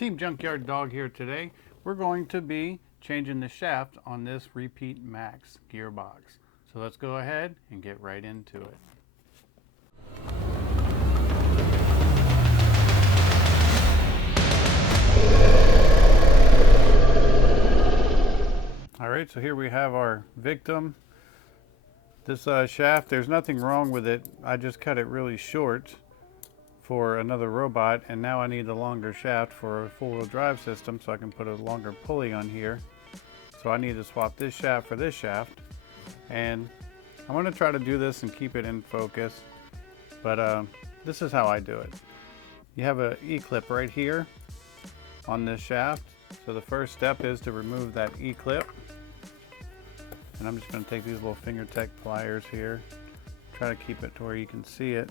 Team Junkyard Dog here today. We're going to be changing the shaft on this Repeat Max gearbox. So let's go ahead and get right into it. Alright, so here we have our victim. This shaft, there's nothing wrong with it. I just cut it really short for another robot, and now I need a longer shaft for a four-wheel drive system so I can put a longer pulley on here. So I need to swap this shaft for this shaft, and I'm going to try to do this and keep it in focus, but this is how I do it. You have an E-clip right here on this shaft, so the first step is to remove that E-clip, and I'm just going to take these little fingertech pliers here, try to keep it to where you can see it.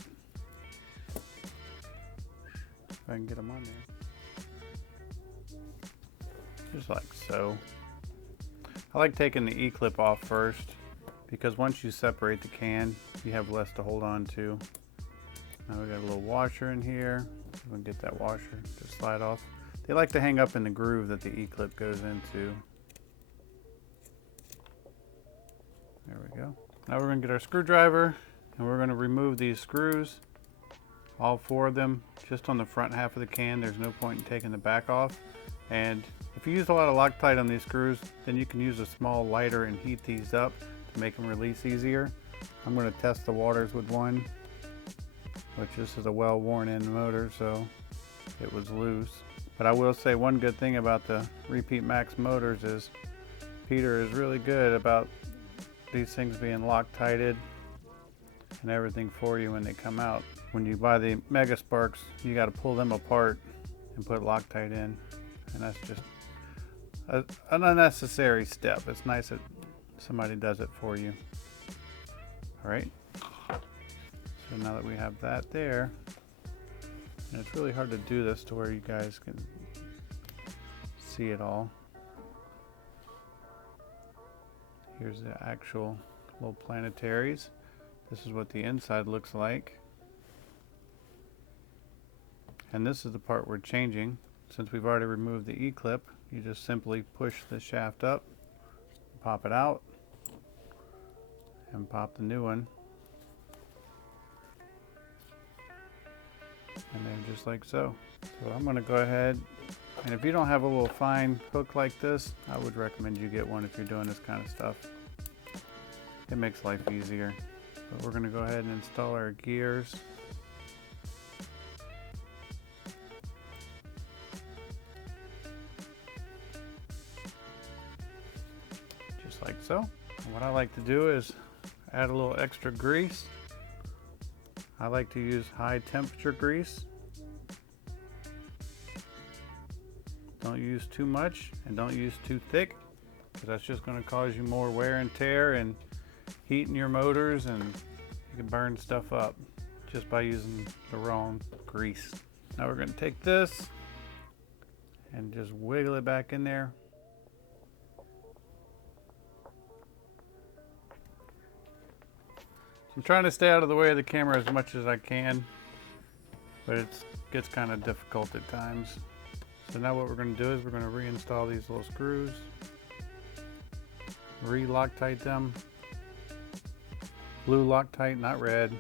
I can get them on there. Just like so. I like taking the E-clip off first because once you separate the can, you have less to hold on to. Now we got a little washer in here. I'm gonna get that washer to slide off. They like to hang up in the groove that the E-clip goes into. There we go. Now we're gonna get our screwdriver and we're gonna remove these screws. All four of them just on the front half of the can. There's no point in taking the back off. And if you use a lot of Loctite on these screws, then you can use a small lighter and heat these up to make them release easier. I'm going to test the waters with one, which this is a well worn in motor, so it was loose. But I will say one good thing about the Repeat Max motors is Peter is really good about these things being Loctited and everything for you when they come out. When you buy the Mega Sparks, you got to pull them apart and put Loctite in, and that's just an unnecessary step. It's nice that somebody does it for you. All right, so now that we have that there, and it's really hard to do this to where you guys can see it all. Here's the actual little planetaries. This is what the inside looks like. And this is the part we're changing. Since we've already removed the E-clip, you just simply push the shaft up, pop it out, and pop the new one. And then just like so. So I'm gonna go ahead, and if you don't have a little fine hook like this, I would recommend you get one if you're doing this kind of stuff. It makes life easier. But we're gonna go ahead and install our gears. Like so. And what I like to do is add a little extra grease. I like to use high temperature grease. Don't use too much and don't use too thick, because that's just going to cause you more wear and tear and heat in your motors, and you can burn stuff up just by using the wrong grease. Now we're going to take this and just wiggle it back in there. I'm trying to stay out of the way of the camera as much as I can, but it gets kind of difficult at times. So now what we're going to do is we're going to reinstall these little screws, re-Loctite them, blue Loctite, not red.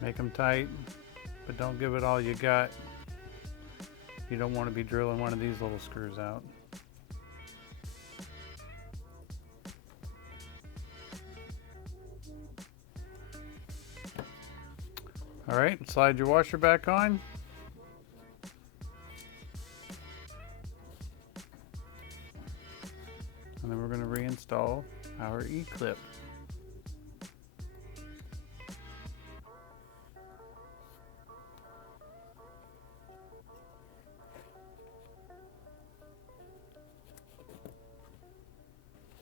Make them tight, but don't give it all you got. You don't want to be drilling one of these little screws out. All right, slide your washer back on. And then we're going to reinstall our E-clip.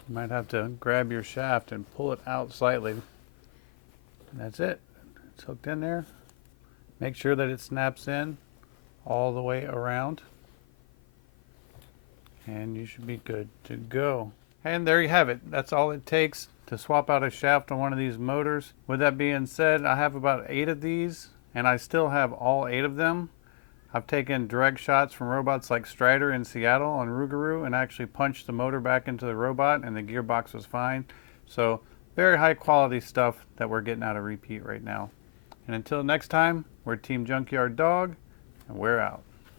You might have to grab your shaft and pull it out slightly. And that's it. It's hooked in there. Make sure that it snaps in all the way around, and you should be good to go. And there you have it. That's all it takes to swap out a shaft on one of these motors. With that being said, I have about 8 of these and I still have all 8 of them. I've taken direct shots from robots like Strider in Seattle on Rougarou and actually punched the motor back into the robot and the gearbox was fine. So very high quality stuff that we're getting out of Repeat right now. And until next time, we're Team Junkyard Dog, and we're out.